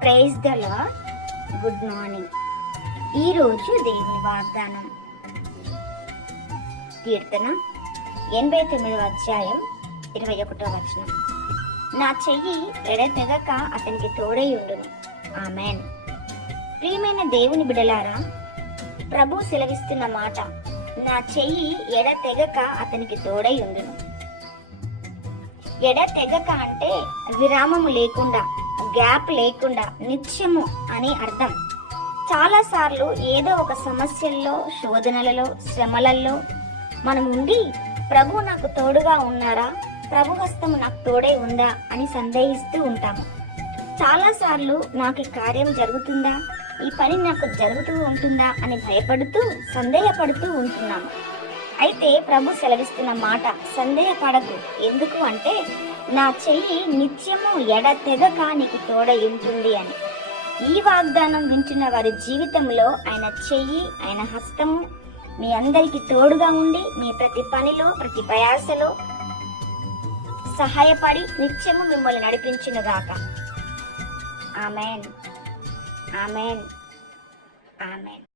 Praise the good morning. ఈరోజు దేవుని వాగ్దానం. కీర్తన ఎనభై తొమ్మిదవ అధ్యాయం ఇరవై ఒకటో వచనం. నా చెయ్యి ఎడతెగక అతనికి తోడై ఉండును. ఆమెన్. ప్రియమైన దేవుని బిడలారా ప్రభు సెలవిస్తున్న మాట నా చెయ్యి ఎడతెగక అతనికి తోడై ఉండును. ఎడతెగక అంటే విరామము లేకుండా గ్యాప్ లేకుండా నిత్యము అని అర్థం. చాలా సార్లు ఏదో ఒక సమస్యల్లో శోధనలలో శ్రమలలో మనం ఉండి ప్రభు నాకు తోడుగా ఉన్నారా? ప్రభు హస్తము నాకు తోడే ఉందా? అని సందేహిస్తూ ఉంటాము. చాలా సార్లు నాకు ఈ కార్యం జరుగుతుందా? ఈ పని నాకు జరుగుతూ ఉంటుందా? అని భయపడుతూ సందేహపడుతూ ఉంటున్నాము. అయితే ప్రభు సెలవిస్తున్న మాట సందేహపడకు. ఎందుకు అంటే నా చెయ్యి నిత్యము ఎడతెగక నీకు తోడై ఉంటుంది అని. ఈ వాగ్దానం వింటున్న వారి జీవితంలో ఆయన చెయ్యి ఆయన హస్తము మీ అందరికి తోడుగా ఉండి మీ ప్రతి పనిలో ప్రతి ప్రయాసలో సహాయపడి నిత్యము మిమ్మల్ని నడిపించునుగాక ఆమెన్. ఆమెన్. ఆమెన్.